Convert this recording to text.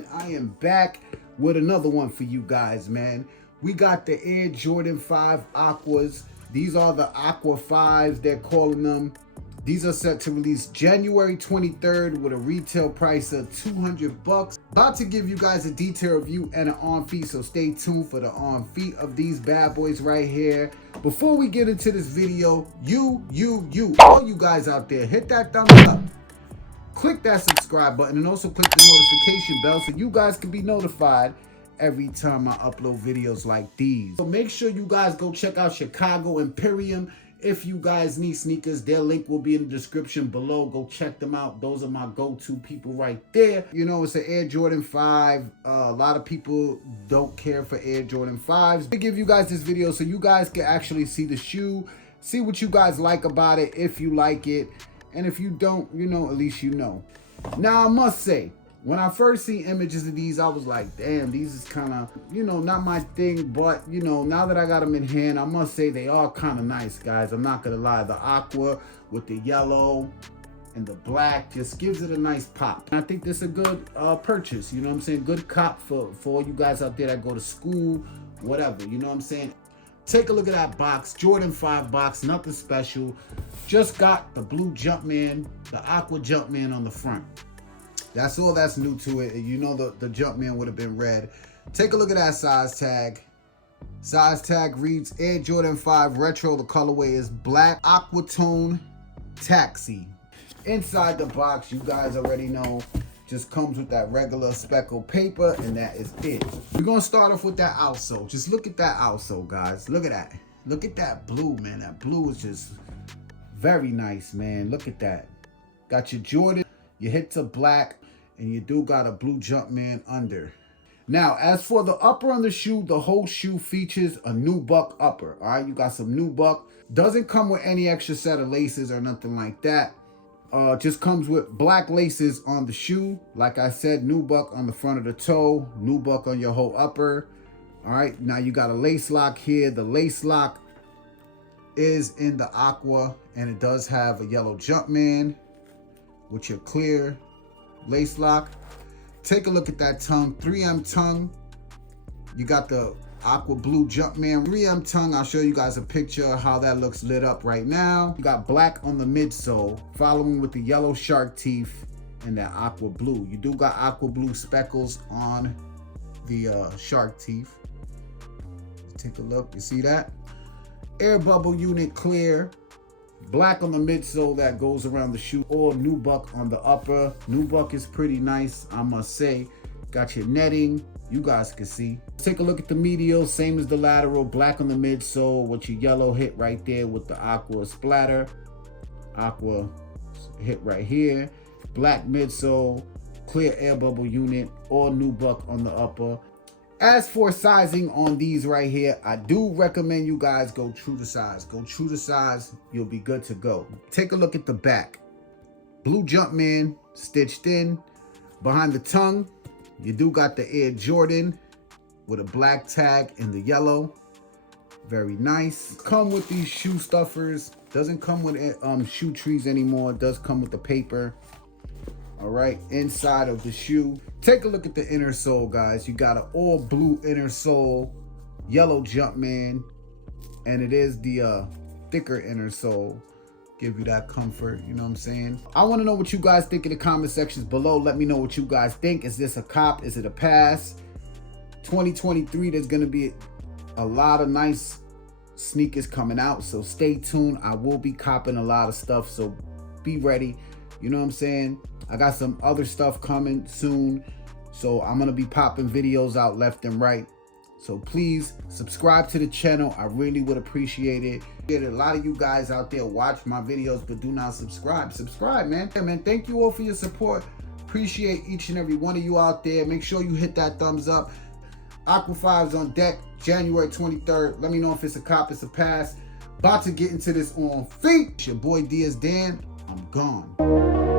man, I am back with another one for you guys, man. We got the Air Jordan 5 Aquas. These are the Aqua 5s, they're calling them. These are set to release January 23rd with a retail price of $200. About to give you guys a detailed review and an on feet, so stay tuned for the on feet of these bad boys right here. Before we get into this video, all you guys out there, hit that thumbs up. Click that subscribe button and also click the notification bell so you guys can be notified every time I upload videos like these. So make sure you guys go check out Chicago EMPORIUM. If you guys need sneakers, their link will be in the description below. Go check them out. Those are my go-to people right there. You know, it's an Air Jordan 5. A lot of people don't care for Air Jordan 5s. I give you guys this video so you guys can actually see the shoe, see what you guys like about it, if you like it. And if you don't, you know, at least you know. Now, I must say, when I first see images of these, I was like, damn, these is kind of, you know, not my thing. But, you know, now that I got them in hand, I must say they are kind of nice, guys. I'm not going to lie. The aqua with the yellow and the black just gives it a nice pop. And I think this is a good purchase. You know what I'm saying? Good cop for all you guys out there that go to school, whatever. You know what I'm saying? Take a look at that box. Jordan 5 box, nothing special. Just got the blue Jumpman, the Aqua Jumpman on the front. That's all that's new to it. You know the Jumpman would have been red. Take a look at that size tag. Size tag reads Air Jordan 5 Retro. The colorway is black. Aqua Tone Taxi. Inside the box, you guys already know, just comes with that regular speckled paper, and that is it. We're gonna start off with that outsole. Just look at that outsole, guys. Look at that. Look at that blue, man. That blue is just very nice, man. Look at that. Got your Jordan, your hits are black, and you do got a blue Jumpman under. Now, as for the upper on the shoe, the whole shoe features a nubuck upper. All right, you got some nubuck. Doesn't come with any extra set of laces or nothing like that. Just comes with black laces on the shoe. Like I said, nubuck on the front of the toe, nubuck on your whole upper. All right, now you got a lace lock here. The lace lock is in the aqua, and it does have a yellow Jumpman with your clear lace lock. Take a look at that tongue, 3M tongue. You got the aqua blue Jumpman 3M tongue. I'll show you guys a picture of how that looks lit up right now. You got black on the midsole, following with the yellow shark teeth and that aqua blue. You do got aqua blue speckles on the shark teeth. Take a look, you see that? Air bubble unit clear. Black on the midsole that goes around the shoe, or nubuck on the upper. Nubuck is pretty nice, I must say. Got your netting, you guys can see. Take a look at the medial, same as the lateral. Black on the midsole with your yellow hit right there with the aqua splatter. Aqua hit right here. Black midsole, clear air bubble unit, or nubuck on the upper. As for sizing on these right here, I do recommend you guys go true to size. Go true to size, you'll be good to go. Take a look at the back. Blue Jumpman stitched in. Behind the tongue, you do got the Air Jordan with a black tag in the yellow. Very nice. Come with these shoe stuffers. Doesn't come with shoe trees anymore. It does come with the paper. All right, inside of the shoe. Take a look at the inner sole, guys. You got an all blue inner sole, yellow Jumpman, and it is the thicker inner sole. Give you that comfort, you know what I'm saying? I want to know what you guys think in the comment sections below. Let me know what you guys think. Is this a cop? Is it a pass? 2023, there's going to be a lot of nice sneakers coming out, so stay tuned. I will be copping a lot of stuff, so be ready. You know what I'm saying? I got some other stuff coming soon, so I'm gonna be popping videos out left and right. So please subscribe to the channel. I really would appreciate it. A lot of you guys out there watch my videos but do not subscribe. Subscribe, man. Yeah, man, thank you all for your support. Appreciate each and every one of you out there. Make sure you hit that thumbs up. Aqua 5's on deck, January 23rd. Let me know if it's a cop, it's a pass. About to get into this on feet. It's your boy Diaz Dan. I'm gone.